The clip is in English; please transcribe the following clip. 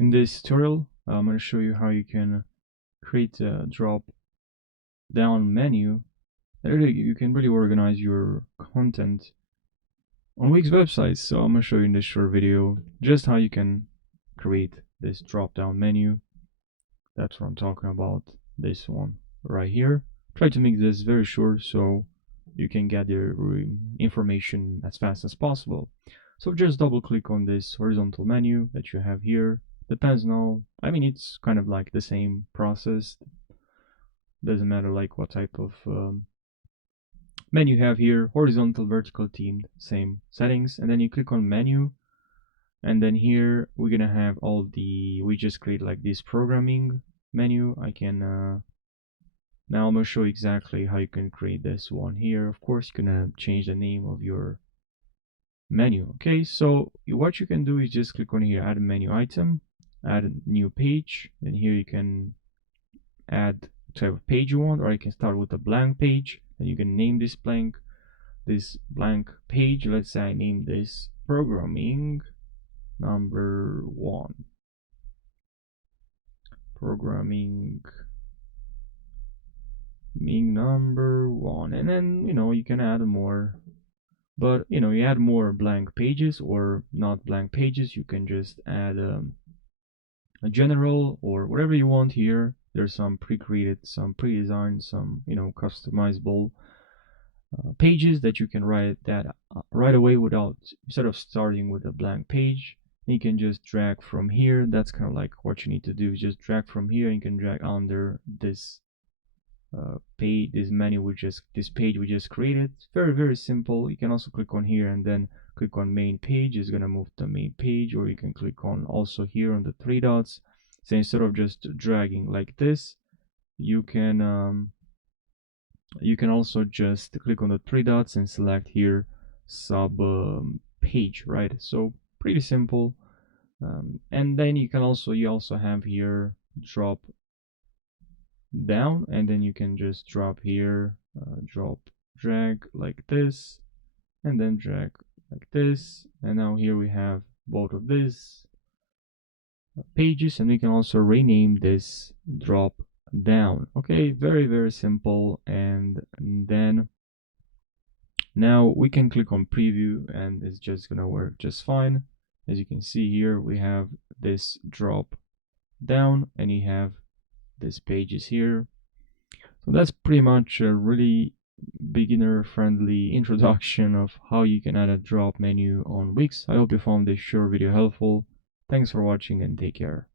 In this tutorial, I'm going to show you how you can create a drop down menu that you can really organize your content on Wix websites. So I'm going to show you in this short video just how you can create this drop down menu. That's what I'm talking about, this one right here. Try to make this very short so you can get your information as fast as possible. So just double click on this horizontal menu that you have here. Depends now, I mean, it's kind of like the same process. Doesn't matter like what type of menu you have here, horizontal, vertical, themed, same settings. And then you click on menu, and then here we're gonna have all the, we just create like this programming menu. I can now I'm gonna show you exactly how you can create this one here. Of course, you're gonna change the name of your menu. Okay, so what you can do is just click on here, add a menu item, add a new page. Then here you can add the type of page you want, or you can start with a blank page and you can name this blank page. Let's say I name this programming number 1. Programming number 1, and then you can add more. But you add more blank pages or not blank pages, you can just add a general or whatever you want here. There's some pre-created, some pre-designed, some customizable pages that you can write that right away without, instead of starting with a blank page. You can just drag from here. That's kind of like what you need to do, is just drag from here. You can drag under this page, this menu, this page we just created. It's very simple. You can also click on here and then click on main page. It's gonna move to the main page, or you can click on also here on the 3 dots. So instead of just dragging like this, you can also just click on the 3 dots and select here sub page, right? So pretty simple. And then you also have here drop down, and then you can just drop here, drag like this, and then drag like this. And now here we have both of these pages, and we can also rename this drop down. Okay, very simple. And then now we can click on preview and it's just gonna work just fine. As you can see here, we have this drop down and you have this pages here. So that's pretty much a really beginner friendly introduction of how you can add a drop menu on Wix. I hope you found this short video helpful. Thanks for watching and take care.